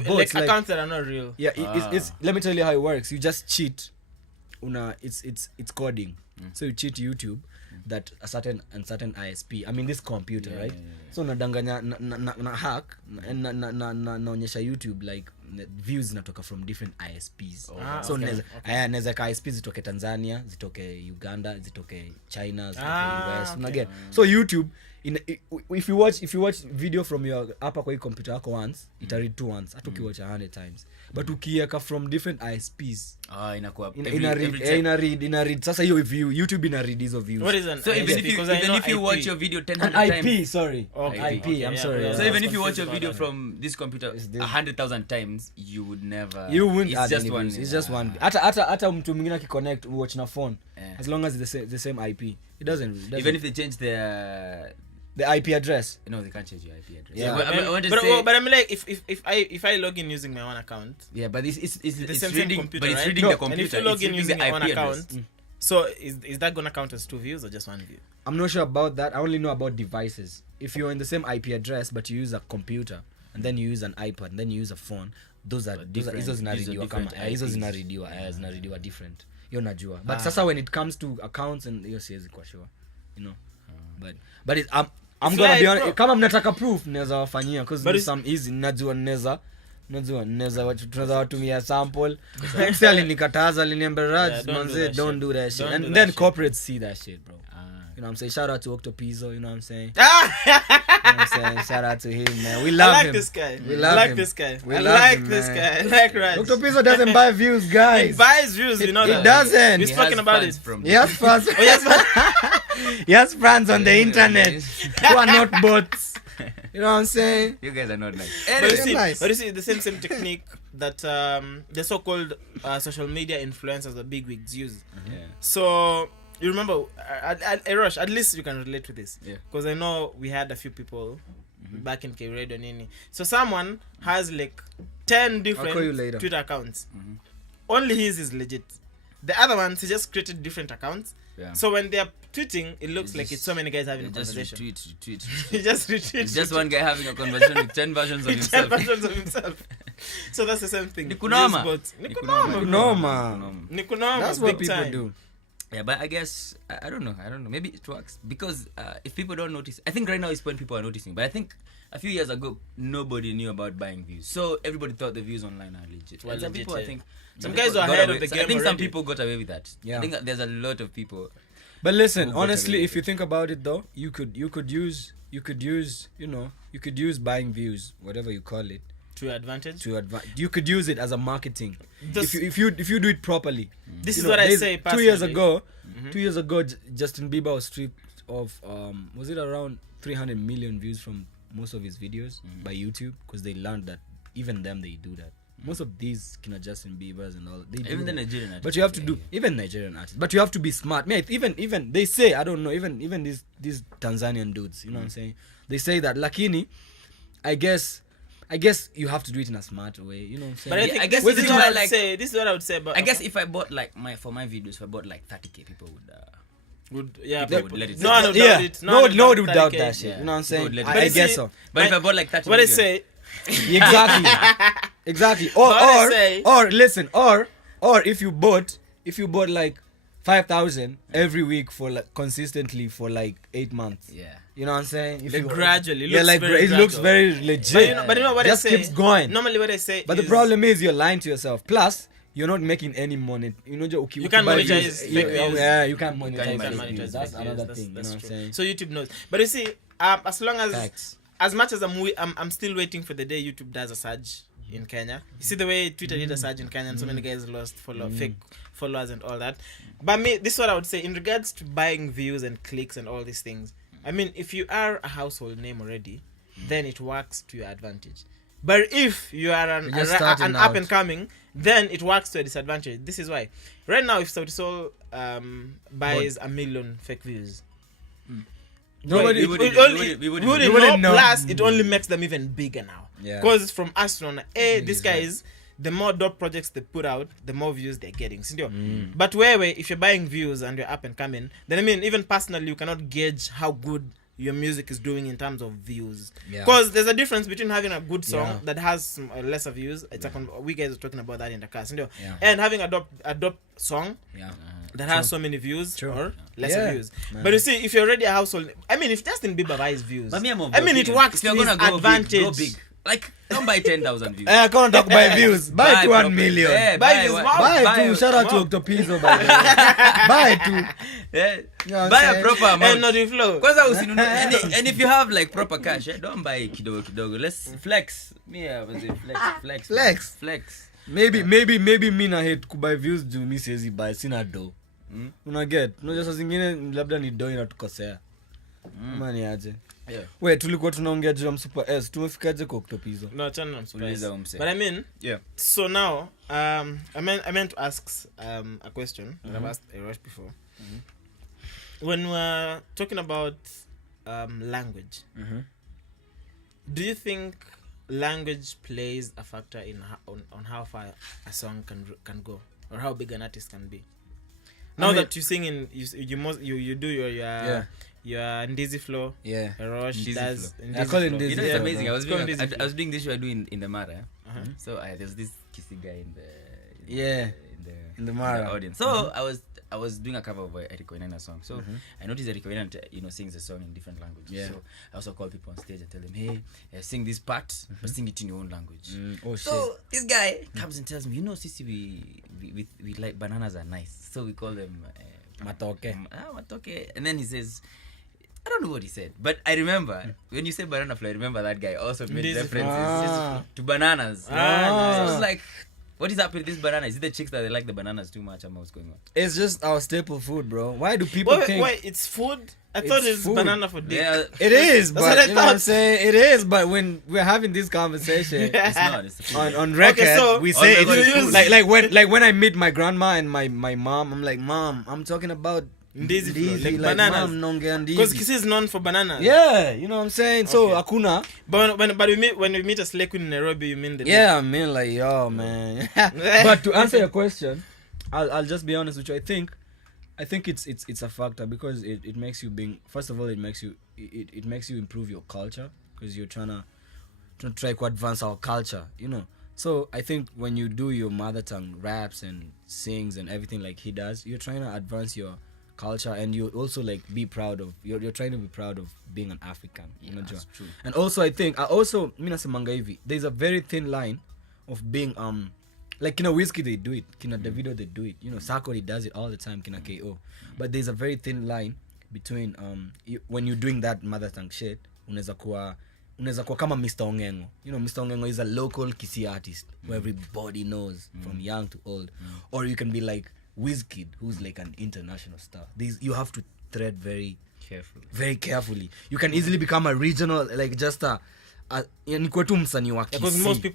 bots, like accounts that are not real. Yeah, it's let me tell you how it works. You just cheat. It's coding. So you cheat YouTube that a certain ISP. I mean this computer, right? So nadanganya na hack na naonyesha YouTube like views zinatoka from different ISPs. So neza ka ISPs zitoke Tanzania, zitoke Uganda, zitoke China, zitoke US. Unaget. So YouTube if you watch video from your hapa kwa computer yako once, it read to once. Hata ukiwatch 100 times. But ukiweka from different ISPs inakuwa ina read sasa hiyo view YouTube ina read hizo views. What is an so ISP? even if you watch your video 10 an times IP, sorry. Okay. IP, Okay, I'm yeah, sorry. yeah. So even if you watch your video from this computer 100,000 times, you wouldn't it's add just any one. views. It's just one. Hata mtu mwingine akiconnect watch na phone, as long as it's the same IP, it doesn't. Even if they change the IP address. No, they can't change your IP address. Yeah. But I mean, like, if I log in using my own account, but it's the same reading computer, but it's right? reading No, the computer. and if you log in using my own IP account, so is that gonna count as 2 views or just 1 view? I'm not sure about that. I only know about devices. If you're in the same IP address but you use a computer and then you use an iPad and then you use a phone, hizo zinaridiwa different. Hiyo najua. But sasa when it comes to accounts and hiyo siwezi kwa sure, you know. But I'm gonna be honest, kama mnataka proof naweza wafanyia because some easy najua naweza tunaweza watumia sample. Msali alinikataza aliniambia Raj manze don't do that shit. And then corporates see that shit, bro. You know what I'm saying? Shout out to Octopizzo, you know what I'm saying? Shout out to him, man. We love him. I like this guy. I like this guy. I like Raj. Octopizzo doesn't buy views, guys. He buys views, you know that. He doesn't. We've spoken about it. Yes, fans. Yes, friends on the internet who are not bots. You know what I'm saying? You guys are not nice. But you see the same technique that the so-called social media influencers, the bigwigs use. So you remember, Rush, at least you can relate to this. Because I know we had a few people back in K-Radio Nini. So someone has like 10 different Twitter accounts. Only his is legit. The other ones, he just created different accounts. So when they are tweeting, it looks like it's so many guys having a conversation. Retweet. He just retweets. It's just one guy having a conversation with 10 versions of himself. 10 versions of himself. So that's the same thing. Nikunoma. That's what people do. Yeah, but I guess I don't know. Maybe it works because if people don't notice, I think right now is when people are noticing. But I think a few years ago, nobody knew about buying views, so everybody thought the views online are legit. Well, some people, I think, some guys are ahead of the game. I think already. some people got away with that. Yeah. I think there's a lot of people. But listen, honestly, if you think about it, though, you could use buying views, whatever you call it, to your advantage. You could use it as a marketing. If you do it properly. This is what I say. 2 years ago, 2 years ago, Justin Bieber was stripped of was it around 300 million views from most of his videos by YouTube because they learned that even them they do that. Most of these kina Justin Biebers and all they do even that. the Nigerian artists. But you have to do even Nigerian artists. But you have to be smart. Mate, even they say, I don't know, even these Tanzanian dudes, you know what I'm saying? They say that lakini I guess you have to do it in a smart way, you know what I'm saying? But I think I guess this is what I would say about I guess if I bought like for my videos, if I bought like 30k, people would let it. No one would doubt that shit. You know what I'm saying? I guess so. But if I bought like 30 what I say exactly. Or listen, or if you bought like 5,000 every week for like consistently for like 8 months. Yeah. You know what I'm saying? If gradually, it looks very legit. But you know what just I say? Keeps going. Normally, what I say. But the problem is you're lying to yourself. Plus, you're not making any money. You know, you can't monetize fake views. Yeah, you can't monetize. That's another thing. You know what I'm saying? So YouTube knows. But you see, as long as much as I'm still waiting for the day YouTube does a surge in Kenya. You see the way Twitter did a surge in Kenya and so many guys lost fake followers and all that. But this is what I would say in regards to buying views and clicks and all these things. I mean, if you are a household name already, then it works to your advantage. But if you are an up and coming, then it works to a disadvantage. This is why. Right now, if Sauti Sol buys 1 million fake views, nobody wouldn't know. Plus, it only makes them even bigger now. Because from us on, these guys, the more dope projects they put out, the more views they're getting. But where if you're buying views and you're up and coming, then I mean, even personally, you cannot gauge how good your music is doing in terms of views. Yeah. Because there's a difference between having a good song Yeah. that has some, lesser views. It's we guys are talking about that in the cast, Yeah. and having a dope song Yeah. that has so many views True. or lesser Yeah. views. Man. But you see, if you're already a household, I mean, if Justin Bieber buys views, But me, I'm of I mean, the it opinion, works if to you're his gonna advantage. go big. Like, don't buy 10,000 views. I can't talk by views. Buy to 1 proper- million. Yeah, Buy views, one- wow. Buy to shout out to Octopizzo by the way. Buy to Yeah. You know what Buy I'm a saying? proper And amount. not in flow. Kwanza usinunue and if you have like proper cash, don't buy kidogo kidogo. Let's flex. Me, I was flex. maybe mi na hate kubuy views juu mi siwezi buy sina do. Unaget unajua saa zingine labda ni do inatukosea ama ni aje. Yeah. We tulikuwa tunaongea juu ya Super S, tumefikaje kwa Octopizzo? No, turn on surprise. Uliza umse. But I mean, Yeah. so now, I meant to ask a question that I've asked Erosh before. When we're talking about language, do you think language plays a factor in on how far a song can go, or how big an artist can be? Now that you sing in you do your Ndizi flow. Yeah. Erosh Ndizi does flow. Ndizi I call it flow. Ndizi You know, it's flow, amazing. bro. I was doing this show I do in the Mara. So there's this kissy guy in the Mara audience. So I was doing a cover of Eric Wainaina's song. So I noticed Eric Wainaina, sings the song in different languages. Yeah. So I also call people on stage and tell them, hey, sing this part, but sing it in your own language. Oh shit. So this guy comes and tells me, Sisi, we like bananas are nice, so we call them Matoke. Matoke. And then he says, I don't know what he said, but I remember when you say banana flow, I remember that guy also made Ndizi references to bananas. So I was like, what is up with this banana? Is it the chicks that they like the bananas too much? What's going on? It's just our staple food, bro. Why do people think Wait, it's food? I thought it's food. banana for dick. Yeah, it is? That's what But I you know what I'm thought. saying? It is, but when we're having this conversation it's not. It's the food. on record, so- we say Oh my God, it's it's food. like when I meet my grandma and my mom, I'm like, Mom, I'm talking about Ndizi flow, like like bananas. Mom, naongea Because ndizi. Kisi is known for bananas. Yeah, you know what I'm saying? So Okay. akuna. But when we meet a slay queen in Nairobi, you mean the Yeah, I mean like, yo, man. But to answer your question, I'll just be honest with you. I think it's a factor because it makes you being, first of all, it makes you improve your culture because you're trying to try to advance our culture, So I think when you do your mother tongue raps and sings and everything like he does, you're trying to advance your culture and you also like be proud of you're trying to be proud of being an African. That's true. And also mina semanga hivi, there's a very thin line of being like Kina Whiskey they do it, Kina Davido they do it, Sarkodie does it all the time, Kina KO. But there's a very thin line between when you're doing that mother tongue shit, unaweza kuwa kama Mr. Ongengo. Mr. Ongengo is a local Kisii artist who everybody knows from young to old. Or you can be like Wizkid, who's like an international star. You have to tread very carefully. You can easily become a regional, like just ni kwetu msanii wa Because Kisii. most people